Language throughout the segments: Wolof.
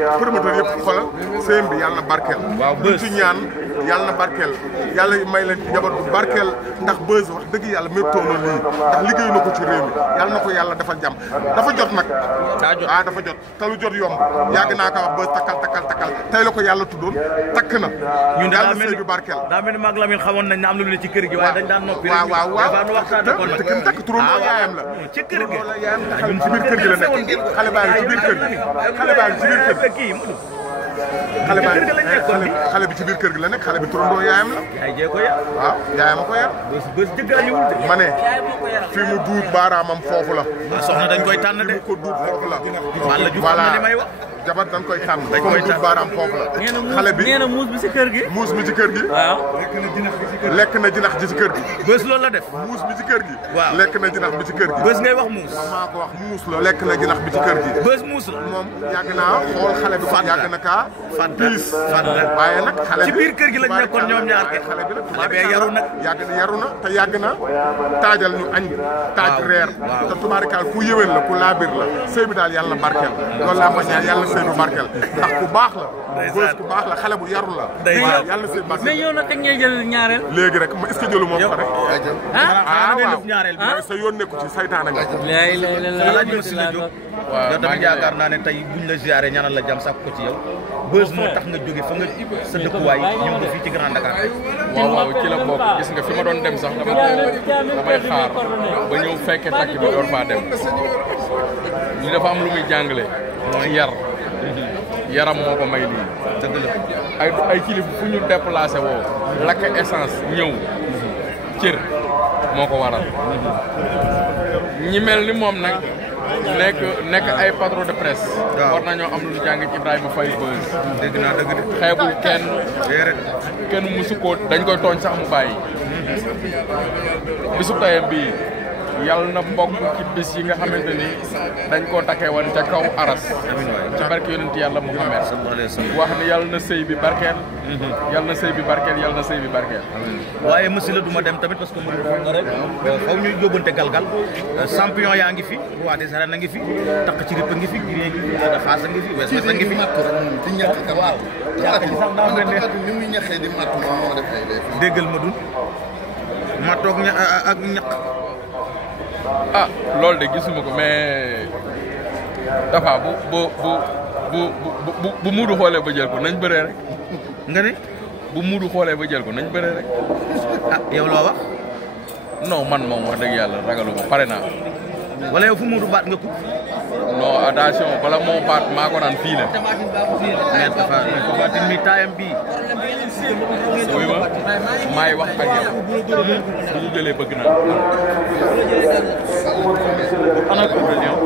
promoteur yëpp xoolal sëñ bi yàlla na barkeel. waaw bës ci ñaan yàlla na barkeel yàlla may leen jabar bu barkeel ndax bës wax dëgg yàlla méttoo na lii ndax liggéey na ko ci réew mi yàlla na ko yàlla defal jàmm dafa jot nag. dafa jot te lu jot yomb yàgg naa ko wax bës takkal tey la ko yàlla tuddoon takk na. ñun daal yàlla sëy bi barkeel. daa mel ni maag Lamine xamoon nañ ne am na lu ne ci kër gi. waaye dañ daan noppi rek waaw takk turandoo yaayam la. ci kër gi ñun ci biir kër gi la nekk xale baa ngi ci biir kër gi xale baa ngi ci biir kër gi. xale bi ci biir kër gi la nekk xale bi turandoo yaayam la. waaw yaayam a ko yar. ma ne fi mu duut baaraamam foofu la. soxna dañ koy tànn de. fi mu ko duut foofu la. voilà li may wax. jabar dañ koy tànn. dañ koy tànn baaraam foofu la. xale bi nee na muus bi ci kër gi. muus bi ci kër gi. waaw. lekk na jinax ji ci kër gi. bés loolu la def. muus bi ci kër gi. waaw lekk na jinax bi ci kër gi. bés ngay wax muus. maa ko wax muus la lekk na jinax bi ci kër gi. bés muus la. moom yàgg naa xool xale bi. yàgg na kaa. piis waaye nag xale bi ci biir kër gi lañ nekkoon ñoom ñaar ke. xale bi nag yaru nag. yaru na te yàgg na taajal ñu añ. taaj reer te tubaarikaal ku yëwén la ku laabir la sëy bi daal yàlla barkeel loolu laa ma ñaan yàlla sëy bu barkeel ndax ku baax la. bës ku baax la xale bu yaru la. waaw yàlla sëy barkeel mais yow nag kañ ngay jël ñaareel. léegi rek est-ce que jëlu moom ko rek. waaw sa yoon nekku ci saytaane nga. yow tamit yaakaar naa ne tey buñ la ziaré ñaanal la jàmm sax ko ci yow bës moo tax nga jóge fa nga sa dëkkuwaay ñëw nga fii ci Grand Dakar. waaw ci la bokk gis nga fi ma doon dem sax damay xaar ba ñëw fekke takk bi door faa dem li dafa am lu muy jàngale mooy yaram moo ko may lii dëgg la ay kilifa fu ñu déplacé woo lakk essence ñëw cër moo ko waral ñi mel ni moom nag nekk ay patron de presse. war nañoo am lu ñu jàng ci Ibrahima Faye Beuz. dégg naa dëgg de. xeebul kenn musu ko dañ koy tooñ sax mu bàyyi. bisu tayam bii yàlla na mbokk ci bis yi nga xamante ni dañ koo takkee woon ca kaw aras. ci barke yonent yàlla Muhammad wax ni yàlla na sëy bi barkeel. yàlla na sëy bi barkeel yàlla na sëy bi barkeel. waaye monsieur la du ma dem tamit parce que mu nga rek xaw ñu yóbbante galgal champion yaa ngi fi roi des arènes a ngi fi takk ci rip a ngi fi girée ngi fi Ada Fass a ngi fi West a ngi fi di ñàkk waaw ñàkk ci sax daa mel ne ni muy ñaxee di matt moom moo def déggal ma dun mattoog ak ñaq loolu de gisuma ko mais dafa bu muudu xoolee ba jël ko nañ bëree rek nga ne bu muudu xoolee ba jël ko nañ bëree rek yow loo wax non man moom wax dëgg yàlla ragaluma pare naa wala yow fu muudu baat nga ko non attention bala moo baat maa ko naan fii la mais dafa mi taayam bii oui ma maay wax ak yow bu ñu jëlee bëgg naa ana ko ñëw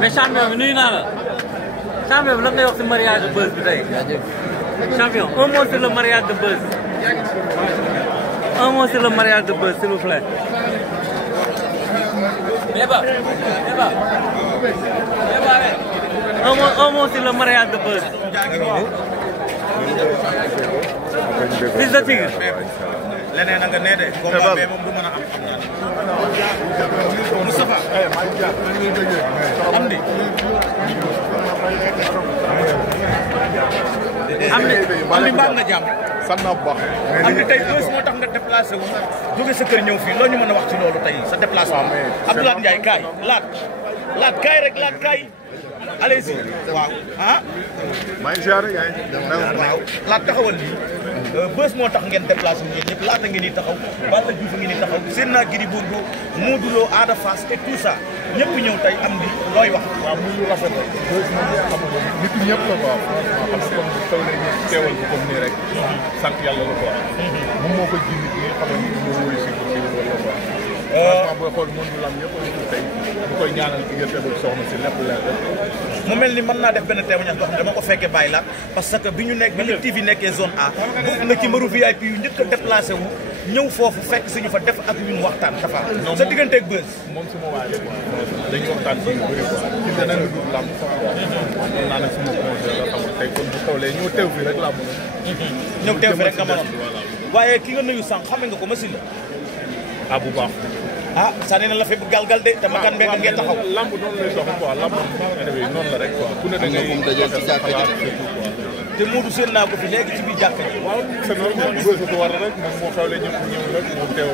mais champion bi nuyu naa la champion bi lan ngay wax si mariage de Beuz bi tey champion un mot sur le mariage de Beuz un mot sur le mariage de Beuz s'il vous plaît. un mot sur le mariage de Beuz. Fils de Tigre. leneen a nga nee de combat bee moom du mën a am xam naa Moustapha am di baax na jàmm sant naa bu baax. am di tey Beuz moo tax nga déplacé wu jóge sa kër ñëw fii loo ñu mën a wax ci loolu tey sa déplacement Abdoulaye Ndiaye kaay laat kaay rek laat kaay allez-y waaw maa ngi ziare yaay. waaw laat taxawal lii Beuz moo tax ngeen déplacé wu ñëpp laata ngeen di taxaw Balla Diouf ngeen di taxaw seen naa Gris Bordeaux Modou Lo Ada Fass et tout ça ñëpp ñëw tey am di looy wax. waaw muy rafet la. Beuz moom xam nga nit ñëpp la quoi. xam nga comme taw nañ ñu teewal ko comme nii rek. sant yàlla la quoi. moom moo ko ji nit ñi xam nga moo wóy si ko si wala quoi. franchement booy xool monde lam yëpp tey bu koy ñaanal diggante bu soxna si lépp leer mu mel ni mën naa def benn témoignage boo xam ne dama ko fekkee bàyyi laat parce que bi ñu nekk bi Lutte TV nekkee zone A bokk na ci mbaru VIP yu njëkk a déplacé wu ñëw foofu fekk suñu fa def ak ñun waxtaan dafa sa digganteeg Beuz moom si ma waay dañuy waxtaan si yu bëri quoi ci leneen lu dul lamb mën naa nag suma conseil la xam tey kon bu xewlee ñëw teew fi rek laa mën ñëw teew fi rek nga mënoon waaye ki nga nuyu sànq xame nga ko machine la ah bu baax ah sànni na la fi galgal de te makan mbéy ngeen taxaw lamb noonu lay doxee quoi lamb noonu la rek quoi ku ne da ngay moom dajal ci jàkka ji te Modou seen naa ko fi léegi ci biir jàkka ji waaw c'est normal Beuz ko war rek moom moo xewlee ñëpp ñëw rek moo teew